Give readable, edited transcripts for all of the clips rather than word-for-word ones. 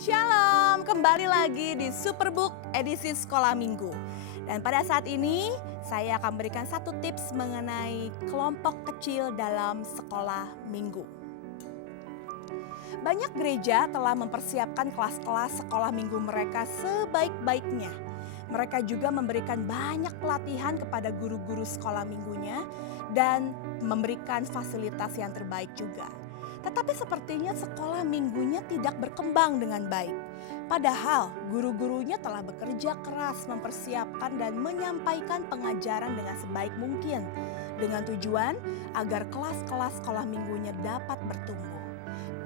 Shalom, kembali lagi di Superbook edisi Sekolah Minggu. Dan pada saat ini saya akan berikan satu tips mengenai kelompok kecil dalam sekolah minggu. Banyak gereja telah mempersiapkan kelas-kelas sekolah minggu mereka sebaik-baiknya. Mereka juga memberikan banyak pelatihan kepada guru-guru sekolah minggunya dan memberikan fasilitas yang terbaik juga. Tetapi sepertinya sekolah minggunya tidak berkembang dengan baik. Padahal guru-gurunya telah bekerja keras mempersiapkan dan menyampaikan pengajaran dengan sebaik mungkin. Dengan tujuan agar kelas-kelas sekolah minggunya dapat bertumbuh.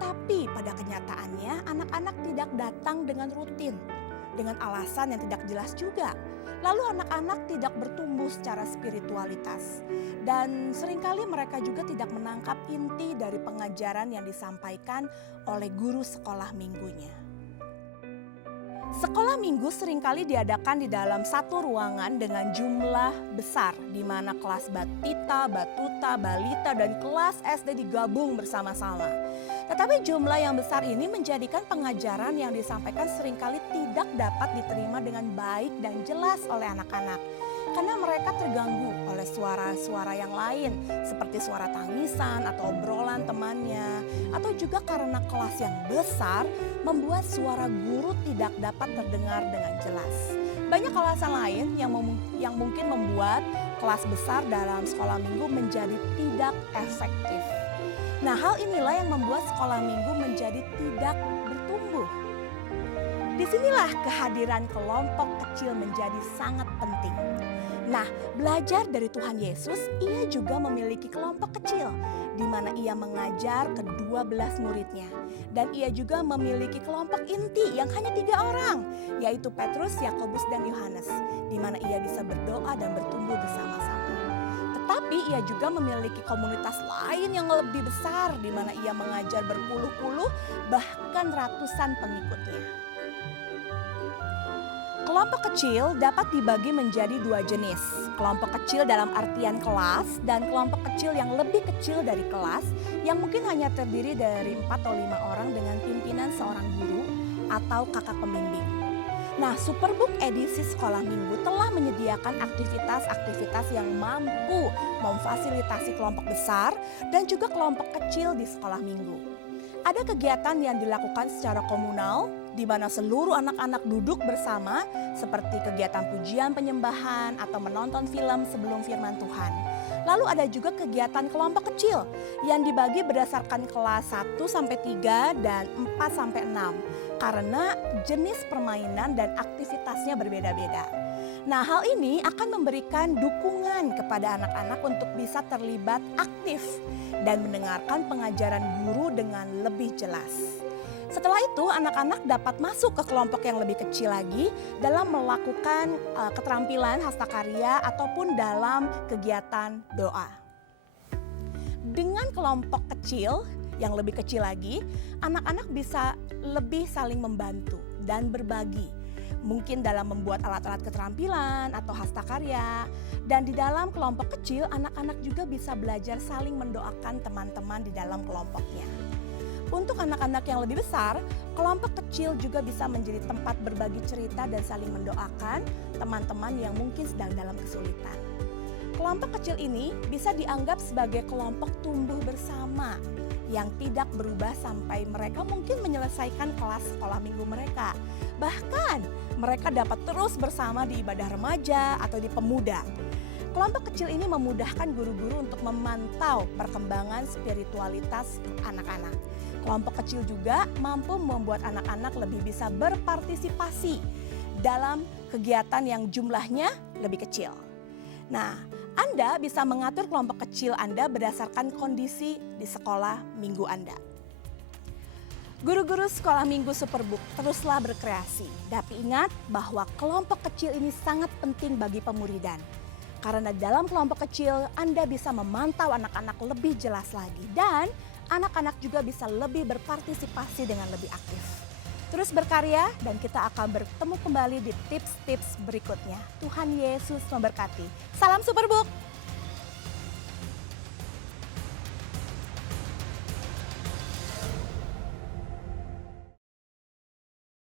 Tapi pada kenyataannya anak-anak tidak datang dengan rutin. Dengan alasan yang tidak jelas juga. Lalu anak-anak tidak bertumbuh secara spiritualitas. Dan seringkali mereka juga tidak menangkap inti dari pengajaran yang disampaikan oleh guru sekolah minggunya. Sekolah minggu seringkali diadakan di dalam satu ruangan dengan jumlah besar, di mana kelas batita, batuta, balita, dan kelas SD digabung bersama-sama. Tetapi jumlah yang besar ini menjadikan pengajaran yang disampaikan seringkali tidak dapat diterima dengan baik dan jelas oleh anak-anak. Karena mereka terganggu oleh suara-suara yang lain seperti suara tangisan atau obrolan temannya. Atau juga karena kelas yang besar membuat suara guru tidak dapat terdengar dengan jelas. Banyak alasan lain yang mungkin membuat kelas besar dalam sekolah minggu menjadi tidak efektif. Nah, hal inilah yang membuat sekolah minggu menjadi tidak bertumbuh. Disinilah kehadiran kelompok kecil menjadi sangat penting. Nah, belajar dari Tuhan Yesus, ia juga memiliki kelompok kecil di mana ia mengajar ke-12 muridnya. Dan ia juga memiliki kelompok inti yang hanya 3 orang, yaitu Petrus, Yakobus, dan Yohanes, di mana ia bisa berdoa dan bertumbuh bersama-sama. Tetapi ia juga memiliki komunitas lain yang lebih besar di mana ia mengajar berpuluh-puluh bahkan ratusan pengikutnya. Kelompok kecil dapat dibagi menjadi 2 jenis. Kelompok kecil dalam artian kelas dan kelompok kecil yang lebih kecil dari kelas yang mungkin hanya terdiri dari 4 atau 5 orang dengan pimpinan seorang guru atau kakak pembimbing. Nah, Superbook edisi sekolah minggu telah menyediakan aktivitas-aktivitas yang mampu memfasilitasi kelompok besar dan juga kelompok kecil di sekolah minggu. Ada kegiatan yang dilakukan secara komunal, di mana seluruh anak-anak duduk bersama seperti kegiatan pujian penyembahan atau menonton film sebelum firman Tuhan. Lalu ada juga kegiatan kelompok kecil yang dibagi berdasarkan kelas 1-3 dan 4-6 karena jenis permainan dan aktivitasnya berbeda-beda. Nah, hal ini akan memberikan dukungan kepada anak-anak untuk bisa terlibat aktif dan mendengarkan pengajaran guru dengan lebih jelas. Setelah itu anak-anak dapat masuk ke kelompok yang lebih kecil lagi dalam melakukan keterampilan hastakarya ataupun dalam kegiatan doa. Dengan kelompok kecil yang lebih kecil lagi, anak-anak bisa lebih saling membantu dan berbagi. Mungkin dalam membuat alat-alat keterampilan atau hastakarya. Dan di dalam kelompok kecil anak-anak juga bisa belajar saling mendoakan teman-teman di dalam kelompoknya. Untuk anak-anak yang lebih besar, kelompok kecil juga bisa menjadi tempat berbagi cerita dan saling mendoakan teman-teman yang mungkin sedang dalam kesulitan. Kelompok kecil ini bisa dianggap sebagai kelompok tumbuh bersama yang tidak berubah sampai mereka mungkin menyelesaikan kelas sekolah minggu mereka. Bahkan mereka dapat terus bersama di ibadah remaja atau di pemuda. Kelompok kecil ini memudahkan guru-guru untuk memantau perkembangan spiritualitas anak-anak. Kelompok kecil juga mampu membuat anak-anak lebih bisa berpartisipasi dalam kegiatan yang jumlahnya lebih kecil. Nah, Anda bisa mengatur kelompok kecil Anda berdasarkan kondisi di sekolah minggu Anda. Guru-guru sekolah minggu Superbook teruslah berkreasi. Tapi ingat bahwa kelompok kecil ini sangat penting bagi pemuridan. Karena dalam kelompok kecil Anda bisa memantau anak-anak lebih jelas lagi. Dan anak-anak juga bisa lebih berpartisipasi dengan lebih aktif. Terus berkarya dan kita akan bertemu kembali di tips-tips berikutnya. Tuhan Yesus memberkati. Salam Superbook!